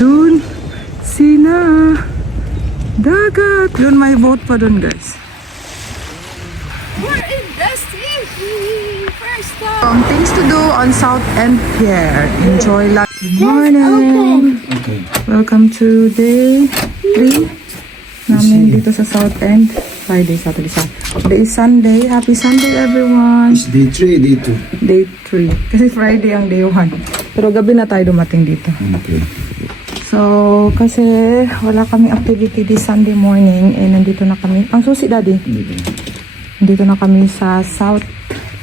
Dun, Sina, dagat. Yun, may boat pa dun, guys. We're in the city. First time. Things to do on South End Pier. Enjoy life. Good morning. Okay. Welcome to day 3 namin dito sa South End. Friday, Saturday, Sunday is Sunday. Happy Sunday, everyone. It's day 3, day 2. Day 3. Kasi Friday ang day 1. Pero gabi na tayo dumating dito. Okay. So, kasi wala kaming activity this Sunday morning. Eh, nandito na kami. Ang susi, Daddy. Nandito na kami sa South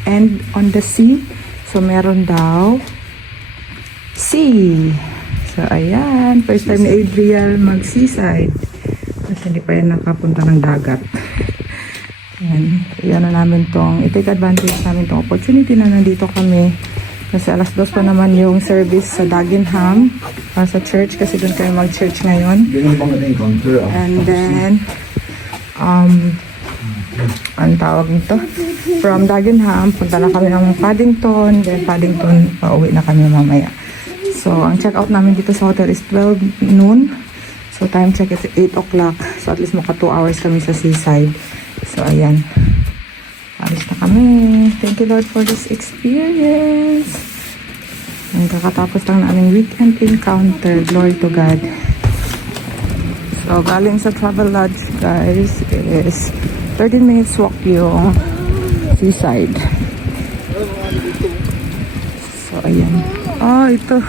End on the sea. So, meron daw sea. So, ayan. First time ni Adriel mag-seaside. Kasi hindi pa yan nakapunta ng dagat. Ayan. Iyan na namin tong, i-take advantage namin tong opportunity na nandito kami. Kasi alas 2 pa naman yung service sa Dagenham. Sa church. Kasi doon kayo mag-church ngayon. And then, ang tawag nito? From Dagenham, punta na kami ng Paddington. Then Paddington, pauwi na kami mamaya. So, ang check-out namin dito sa hotel is 12 noon. So, time check is 8 o'clock. So, at least maka 2 hours kami sa seaside. So, ayan. Alis na kami. Thank you, Lord, for this experience. Ang kakatapos lang namin weekend encounter. Glory to God. So, galing sa Travel Lodge, guys, is 13 minutes walk yung seaside. So, ayan. Oh, ito.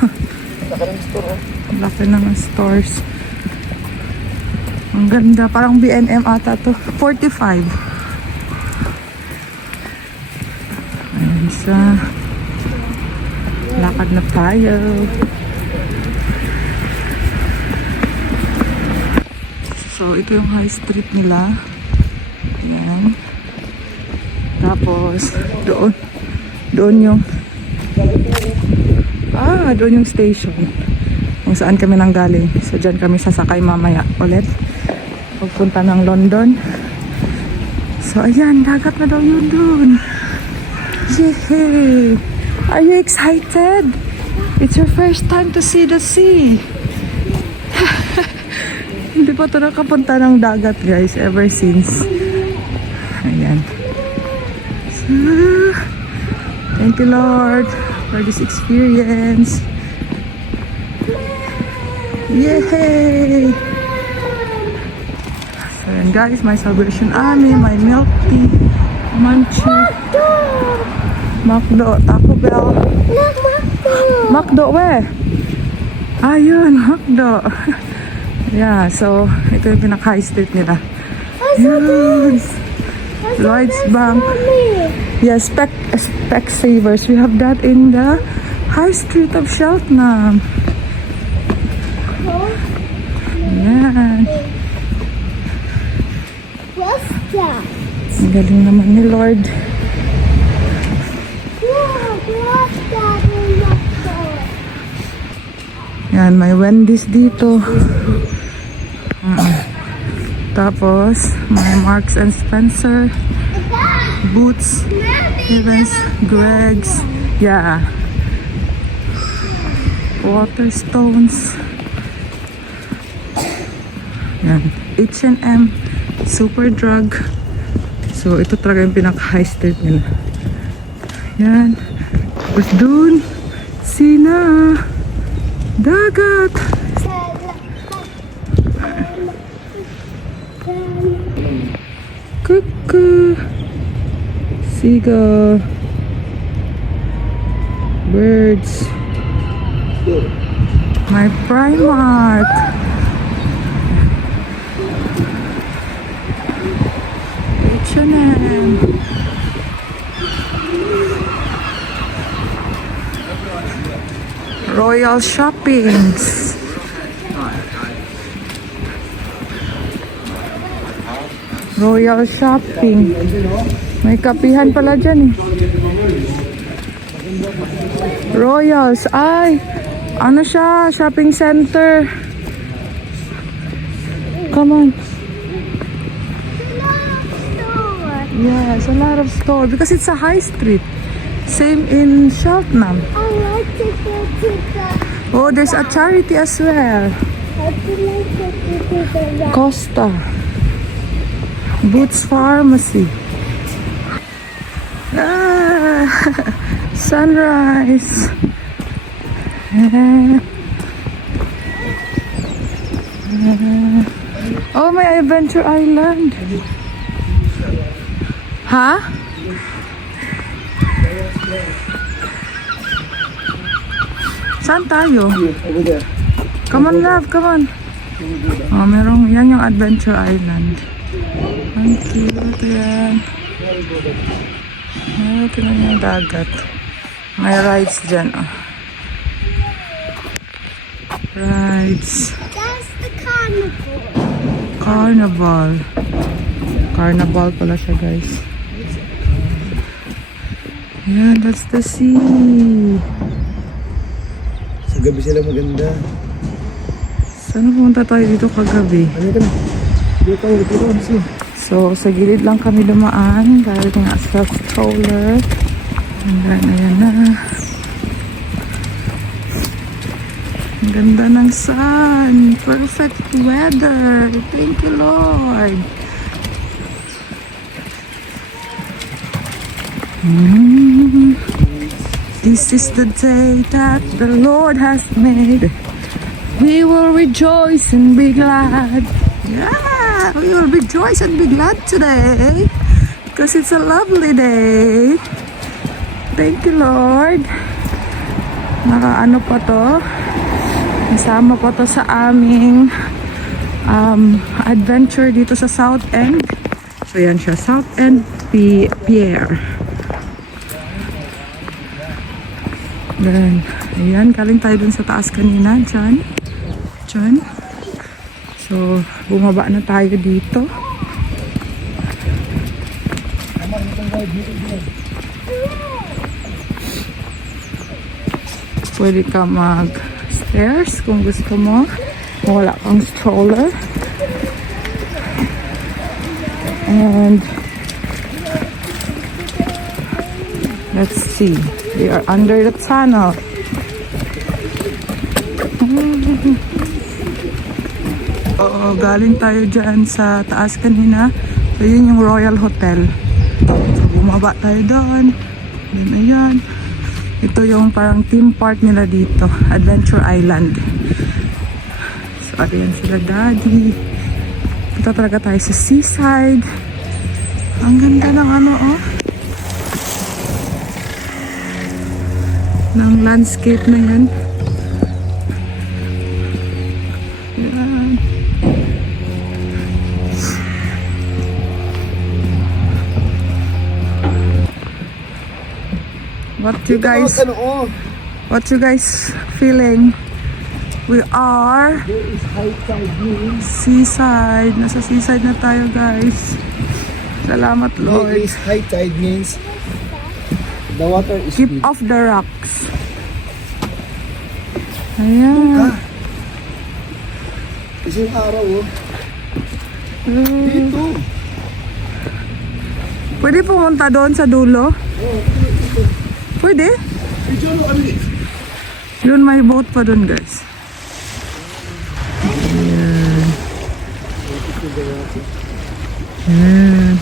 Laki ng stores. Ang ganda. Parang B&M ata to. 45. Ayan sa lakad na tayo. So, ito yung high street nila. Ayan. Tapos, doon yung doon yung station kung saan kami nanggaling. So, dyan kami sasakay mamaya ulit pagpunta ng London. So, ayan, dagat na daw yun dun. Yay! Are you excited? It's your first time to see the sea. Hindi pa ito nakapunta ng dagat, guys, ever since. Ayan. So, thank you, Lord, for this experience. Yay! So, yan, guys, my Salvation Army, my milk tea, Manchu, Macdo, Taco Bell. Macdo, where? Ayun, Macdo. Yeah, so, ito yung pinaka-high street nila. Yes. Lloyd's Bank. Yes, Specsavers. We have that in the high street of Cheltenham. Yan. What's that? Ang galing naman ni Lord. What's that in the store? Yan, may Wendy's dito. Tapos, may Marks and Spencer, Boots, Evans, Greg's. Yeah. Waterstones. Yan. H&M, Superdrug. So, ito talaga yung pinaka-high street nila. Yan. Tapos dun, Sina, dagat. Cuckoo, seagull, birds. My Primark. H&M. Royal Shoppings. Royal Shopping. May kapihan pala dyan eh. Royals. Ay, ano siya? Shopping center. Come on. Yeah, it's a lot of store because it's a high street. Same in Cheltenham. I like to go to the Oh, there's a charity as well. How do you get to the rock? Costa. Boots Pharmacy. Ah, sunrise. Oh, may Adventure Island. Ha? Saan tayo? Over there. Come on, love. Come on. Oh, merong, yan yung Adventure Island. Ang cute yan. Ito na yung dagat. May rides dyan, oh. Rides. That's the carnival. Carnival. Carnival pala siya, guys. Yan, that's the sea. Sa gabi sila maganda. Saan pumunta tayo dito kagabi? Ano ka na? Dito ang dito ang sea. So, sa gilid lang kami dumaan dahil nga sa stroller. Hanggang ayan na. Ang ganda ng sun. Perfect weather. Thank you, Lord. This is the day that the Lord has made. We will rejoice and be glad. Yeah, we will rejoice and be glad today because it's a lovely day. Thank you, Lord. Nakaano pa to? Kasama pa to sa aming adventure dito sa South End. So yan siya, South End Pier. Then, ayan, galing tayo dun sa taas kanina, dyan. So, bumaba na tayo dito. Pwede ka mag-stairs kung gusto mo. Wala kang stroller. And let's see. We are under the tunnel. Oo, galing tayo dyan sa taas kanina. So, yun yung Royal Hotel. So, bumaba tayo doon. Then, ayan. Ito yung parang theme park nila dito. Adventure Island. So, ayan sila, Daddy. Punta talaga tayo sa seaside. Ang ganda ng ano, oh. Ng landscape na yan. Yan. What you guys feeling? We are There is high tide means. seaside. Nasa seaside na tayo, guys. Salamat, There Lord. is high tide means the water is Keep deep. off the rocks. Ayan. Kasi yung araw oh. Mm. Dito. Pwede pumunta doon sa dulo? Pwede? Medyo ano kami. Yun, may boat pa doon, guys. Ayan. Ayan.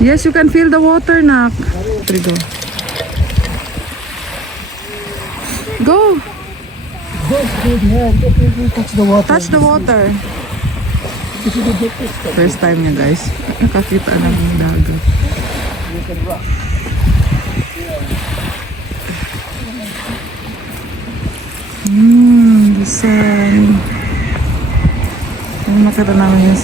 Yes, you can feel the water, Nak. There you go. Go! Touch the water. Touch the water. First time niya, guys. Nakakita ng dagat. The sun. Ano makita namin yung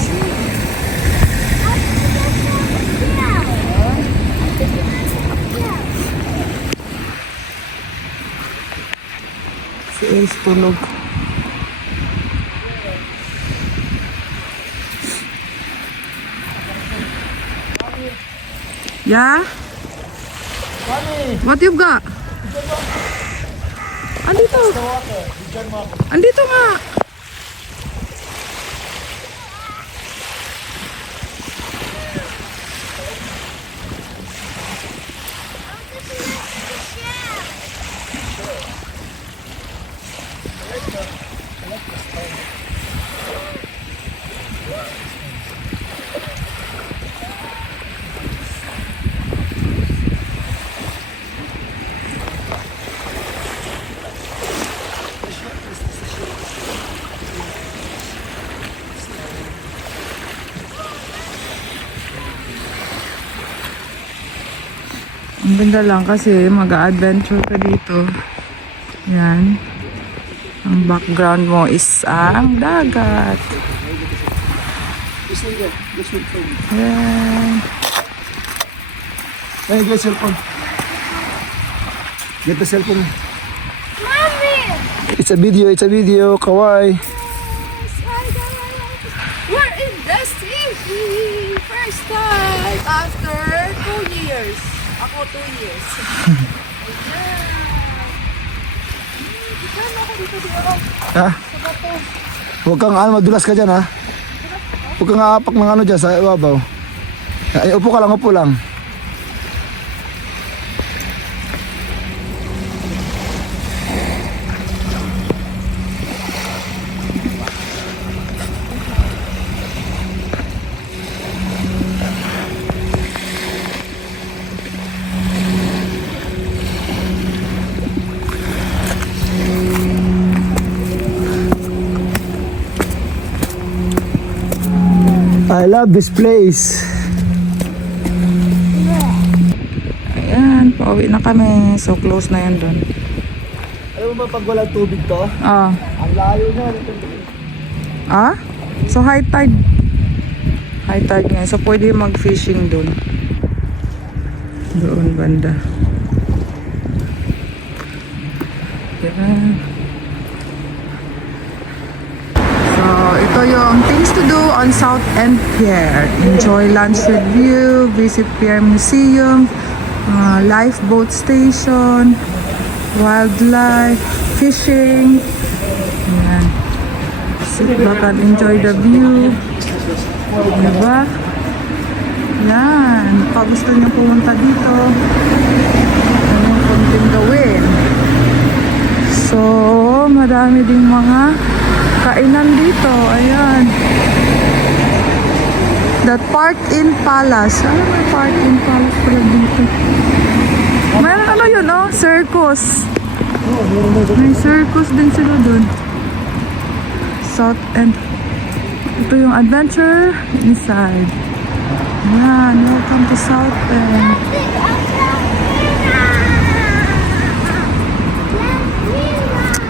si Ace tulog. Yeah? What you've got? Andito. Andito nga. Ang ganda lang kasi mag-adventure ka dito. Yan. Ang background mo is ang dagat. This one there. This one for me. Yan. Hey, get cellphone. Get the cellphone. Mommy! It's a video. It's a video. Kawaii. We're in the city! First time after 2 years. Ako 2 years. Ha? Huwag kang madulas ka dyan ha. Huwag kang aapak ng ano dyan sa ibabaw. Ay, upo ka lang, upo lang. I love this place. Ayan, pauwi na kami. So, close na yan doon. Alam mo ba pag walang tubig to? Ah. Ang layo na. Ah? So, high tide. High tide ngayon. So, pwede mag-fishing doon. Doon, banda. Ayan. So, ito yung things to do on South End Pier. Enjoy lunch with view, visit Pier Museum, lifeboat station, wildlife, fishing. Ayan. Sit back and enjoy the view. Diba? Yan. Pag gusto niyo pumunta dito, ano yung konting gawin. So, marami ding mga kainan dito. Ayan. That Park-In Palace. Ano may Park-In Palace pala dito? Mayroon ano yun, oh? Circus. May circus din sila dun. South End. Ito yung adventure inside. Ayan. Welcome to South End.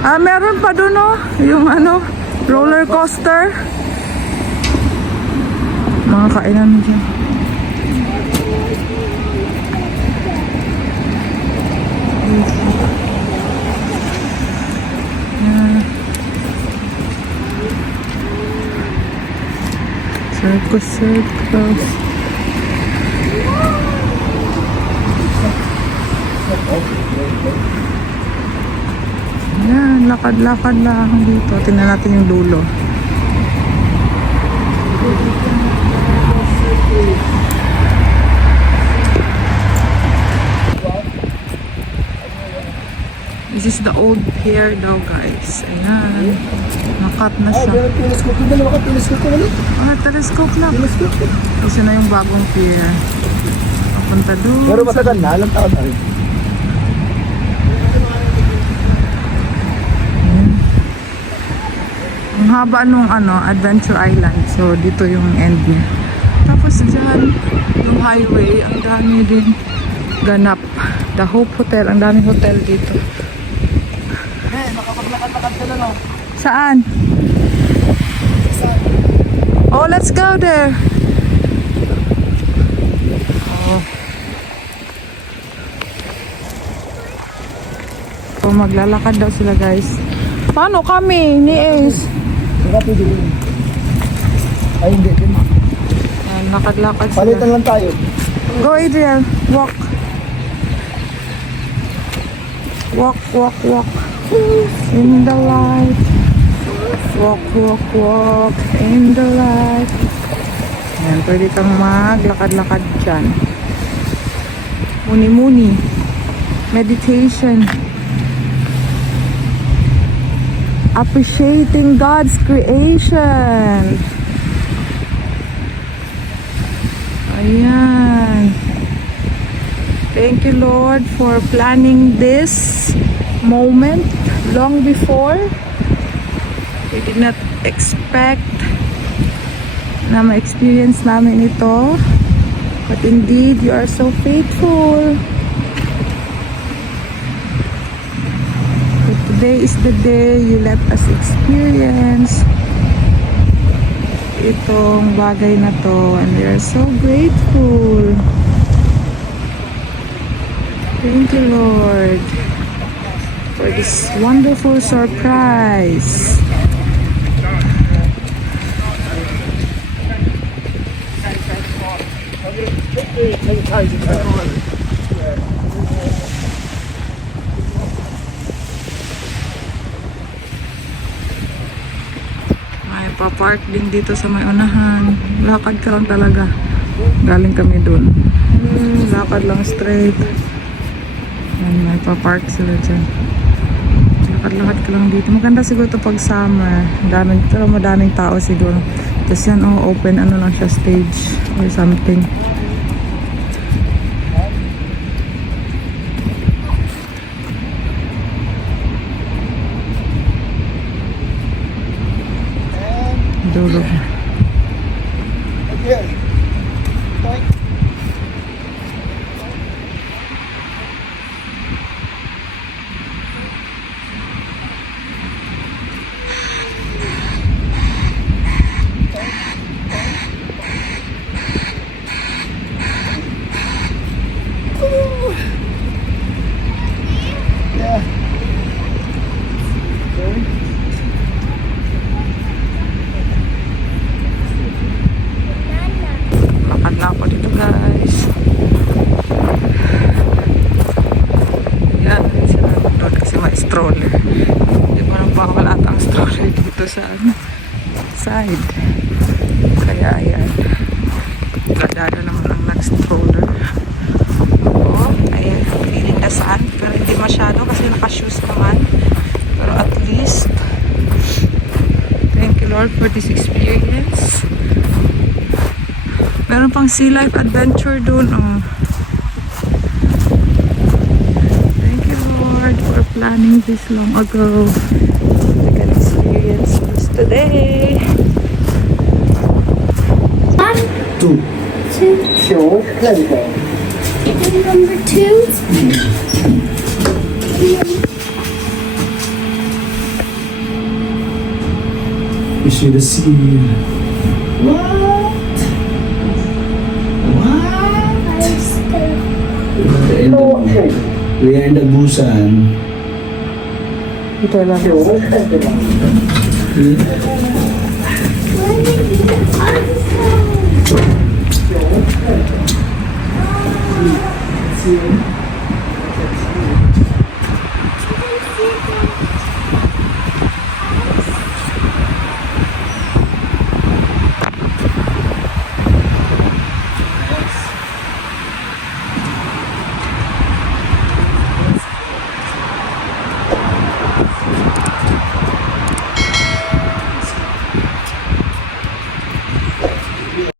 Ah, meron pa dun, oh. Yung ano, roller coaster. Mga kainan dyan. Yan. Circus, circus. Yan, lakad-lakad lang dito. Tingnan natin yung dulo. This is the old pier daw, guys. Ayan. Nakat na Ay, siya. meron telescope. Hindi naman ka telescope ko ulit. Ah, telescope lang. Telescope. Kasi na yung bagong pier. Papunta doon. Pero matagal na. Alam taon na rin. Ang haba nung ano, Adventure Island. So, dito yung end niya. Tapos dyan, yung highway, ang dami din ganap. The Hope Hotel, ang daming hotel dito. Eh, makapaglakad-lakad ka na no. Saan? Oh, let's go there. Oh. So, maglalakad daw sila, guys. Paano kami ni Ace? Saka pwede din. Ay, hindi din. Ayan, lakad-lakad sila. Palitan lang tayo. Go, Adriel. Walk. Walk, walk, walk. In the light. Walk, walk, walk. In the light. Ayan, pwede kang maglakad-lakad dyan. Muni-muni. Meditation. Appreciating God's creation. Ayan. Thank you, Lord, for planning this moment long before. We did not expect na ma-experience namin ito. But indeed, you are so faithful. Today is the day you let us experience itong bagay na to, and we are so grateful. Thank you, Lord, for this wonderful surprise. May pa-park din dito sa may unahan. Lakad ka lang talaga. Galing kami dun. Lakad lang straight. Yan, may pa-park sila dyan. Lakad-lakad ka lang dito. Maganda siguro ito pag summer. Pero madaming tao siguro. Tapos yan, open ano lang siya, stage or something. Dulo. Lakad na ako dito, guys. Yan, sila doon kasi may stroller. Hindi mo nang bawal ata ang stroller dito sa side. Kaya ayan. Ladada naman ang nag-stroller. Oo, ayan. Feeling the sun. Pero hindi masyado kasi naka-shoes naman. Pero at least, thank you, Lord, for this experience. Meron pang sea life adventure dun. Oh. Thank you, Lord, for planning this long ago. We can experience this today. 1, 2. 2, Door closing. number 2. You see the sea. What? I'm scared. Door open. We are in the Busan. Ito lang. Door opening. Why did you answer? Door open.